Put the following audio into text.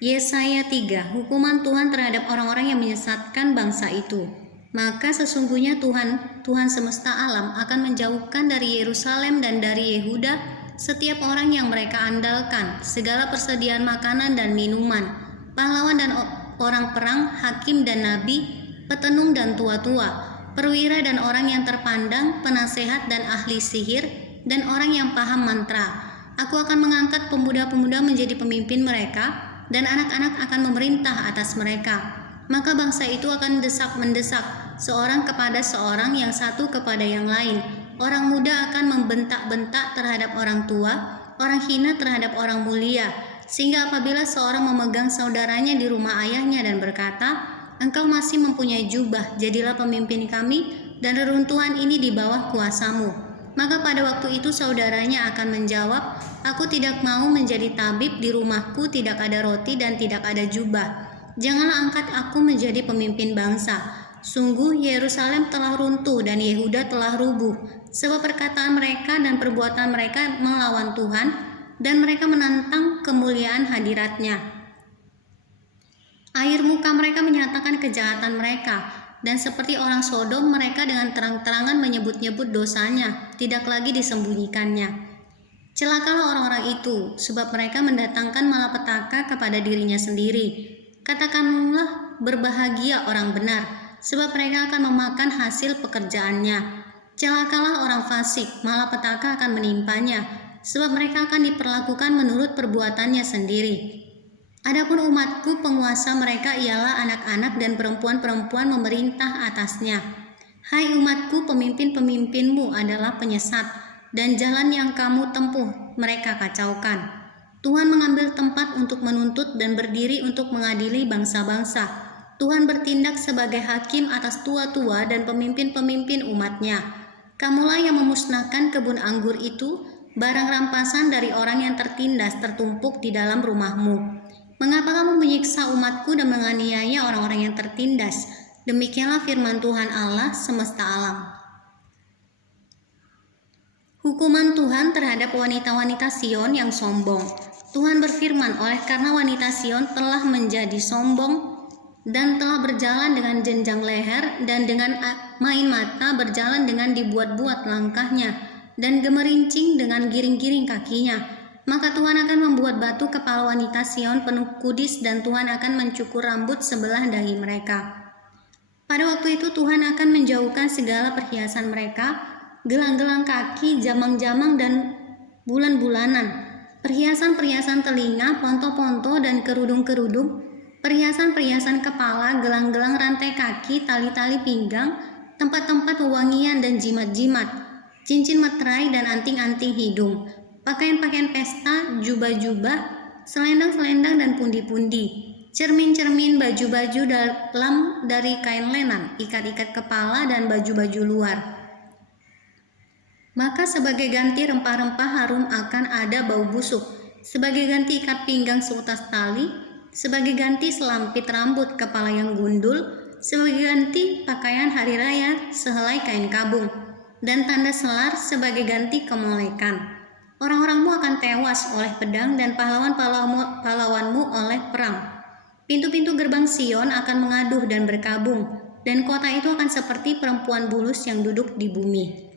Yesaya 3. Hukuman Tuhan terhadap orang-orang yang menyesatkan bangsa itu. Maka sesungguhnya Tuhan semesta alam akan menjauhkan dari Yerusalem dan dari Yehuda setiap orang yang mereka andalkan, segala persediaan makanan dan minuman, pahlawan dan orang perang, hakim dan nabi, petenung dan tua-tua, perwira dan orang yang terpandang, penasehat dan ahli sihir, dan orang yang paham mantra. Aku akan mengangkat pemuda-pemuda menjadi pemimpin mereka, dan anak-anak akan memerintah atas mereka. Maka bangsa itu akan mendesak, seorang kepada seorang, yang satu kepada yang lain. Orang muda akan membentak-bentak terhadap orang tua, orang hina terhadap orang mulia. Sehingga apabila seorang memegang saudaranya di rumah ayahnya dan berkata, "Engkau masih mempunyai jubah, jadilah pemimpin kami, dan reruntuhan ini di bawah kuasamu." Maka pada waktu itu saudaranya akan menjawab, "Aku tidak mau menjadi tabib, di rumahku tidak ada roti dan tidak ada jubah. Janganlah angkat aku menjadi pemimpin bangsa. Sungguh Yerusalem telah runtuh dan Yehuda telah rubuh, sebab perkataan mereka dan perbuatan mereka melawan Tuhan, dan mereka menantang kemuliaan hadirat-Nya. Air muka mereka menyatakan kejahatan mereka, dan seperti orang Sodom mereka dengan terang-terangan menyebut-nyebut dosanya, tidak lagi disembunyikannya. Celakalah orang-orang itu, sebab mereka mendatangkan malapetaka kepada dirinya sendiri. Katakanlah, berbahagia orang benar, sebab mereka akan memakan hasil pekerjaannya. Celakalah orang fasik, malapetaka akan menimpanya, sebab mereka akan diperlakukan menurut perbuatannya sendiri. Adapun umatku, penguasa mereka ialah anak-anak dan perempuan-perempuan memerintah atasnya. Hai umatku, pemimpin-pemimpinmu adalah penyesat, dan jalan yang kamu tempuh mereka kacaukan. Tuhan mengambil tempat untuk menuntut dan berdiri untuk mengadili bangsa-bangsa. Tuhan bertindak sebagai hakim atas tua-tua dan pemimpin-pemimpin umatnya. Kamulah yang memusnahkan kebun anggur itu, barang rampasan dari orang yang tertindas tertumpuk di dalam rumahmu. Mengapa kamu menyiksa umatku dan menganiaya orang-orang yang tertindas? Demikianlah firman Tuhan Allah semesta alam. Hukuman Tuhan terhadap wanita-wanita Sion yang sombong. Tuhan berfirman, oleh karena wanita Sion telah menjadi sombong dan telah berjalan dengan jenjang leher dan dengan main mata, berjalan dengan dibuat-buat langkahnya dan gemerincing dengan giring-giring kakinya, maka Tuhan akan membuat batu kepala wanita Sion penuh kudis, dan Tuhan akan mencukur rambut sebelah dahi mereka. Pada waktu itu Tuhan akan menjauhkan segala perhiasan mereka, gelang-gelang kaki, jamang-jamang dan bulan-bulanan, perhiasan-perhiasan telinga, ponto-ponto dan kerudung-kerudung, perhiasan-perhiasan kepala, gelang-gelang rantai kaki, tali-tali pinggang, tempat-tempat wewangian dan jimat-jimat, cincin meterai dan anting-anting hidung, pakaian-pakaian pesta, jubah-jubah, selendang-selendang dan pundi-pundi, cermin-cermin, baju-baju dalam dari kain lenan, ikat-ikat kepala dan baju-baju luar. Maka sebagai ganti rempah-rempah harum akan ada bau busuk, sebagai ganti ikat pinggang seutas tali, sebagai ganti selampit rambut kepala yang gundul, sebagai ganti pakaian hari raya sehelai kain kabung, dan tanda selar sebagai ganti kemolekan. Orang-orangmu akan tewas oleh pedang dan pahlawanmu oleh perang. Pintu-pintu gerbang Sion akan mengaduh dan berkabung, dan kota itu akan seperti perempuan bulus yang duduk di bumi.